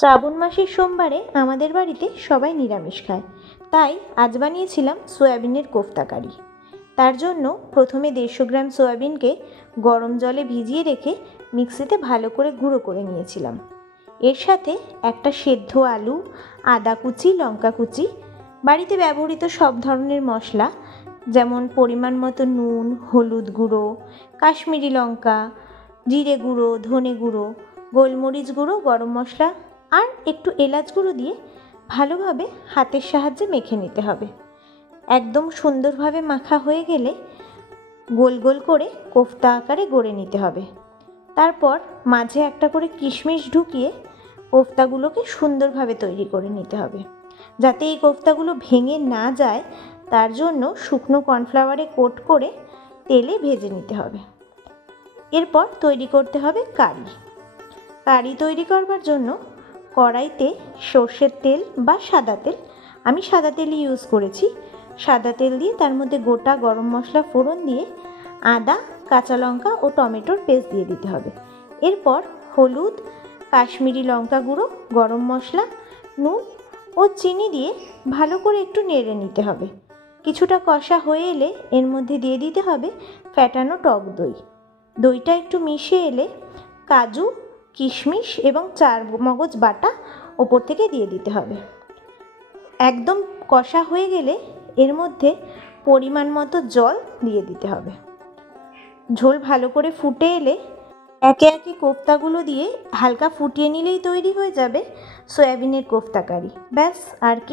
শ্রাবণ মাসের সোমবারে আমাদের বাড়িতে সবাই নিরামিষ খায়, তাই আজ বানিয়েছিলাম সয়াবিনের কোফতা কারি। তার জন্য প্রথমে 150 গ্রাম সয়াবিনকে গরম জলে ভিজিয়ে রেখে মিক্সিতে ভালো করে গুঁড়ো করে নিয়েছিলাম। এর সাথে একটা সেদ্ধ আলু, আদা কুচি, লঙ্কা কুচি, বাড়িতে ব্যবহৃত সব ধরনের মশলা যেমন পরিমাণ মতো নুন, হলুদ গুঁড়ো, কাশ্মীরি লঙ্কা, জিরে গুঁড়ো, ধনে গুঁড়ো, গোলমরিচ গুঁড়ো, গরম মশলা আর একটু এলাচ গুঁড়ো দিয়ে ভালোভাবে হাতের সাহায্যে মেখে নিতে হবে। একদম সুন্দরভাবে মাখা হয়ে গেলে গোল গোল করে কোফতা আকারে গড়ে নিতে হবে। তারপর মাঝে একটা করে কিশমিশ ঢুকিয়ে কোফতাগুলোকে সুন্দরভাবে তৈরি করে নিতে হবে। যাতে এই কোফতাগুলো ভেঙে না যায় তার জন্য শুকনো কর্নফ্লাওয়ারে কোট করে তেলে ভেজে নিতে হবে। এরপর তৈরি করতে হবে কারি তৈরি করবার জন্য কড়াইতে সর্ষের তেল বা সাদা তেল, আমি সাদা তেলই ইউজ করেছি, সাদা তেল দিয়ে তার মধ্যে গোটা গরম মশলা ফোড়ন দিয়ে আদা, কাঁচা লঙ্কা ও টমেটোর পেস্ট দিয়ে দিতে হবে। এরপর হলুদ, কাশ্মীরি লঙ্কা গুঁড়ো, গরম মশলা, নুন ও চিনি দিয়ে ভালো করে একটু নেড়ে নিতে হবে। কিছুটা কষা হয়ে এলে এর মধ্যে দিয়ে দিতে হবে ফ্যাটানো টক দইটা একটু মিশে এলে কাজু, কিশমিশ এবং চারমগজ বাটা ওপর থেকে দিয়ে দিতে হবে। একদম কষা হয়ে গেলে এর মধ্যে পরিমাণ মতো জল দিয়ে দিতে হবে। ঝোল ভালো করে ফুটে এলে একে একে কোফতাগুলো দিয়ে হালকা ফুটিয়ে নিলেই তৈরি হয়ে যাবে সয়াবিনের কোফতা কারি। ব্যাস, আর কি।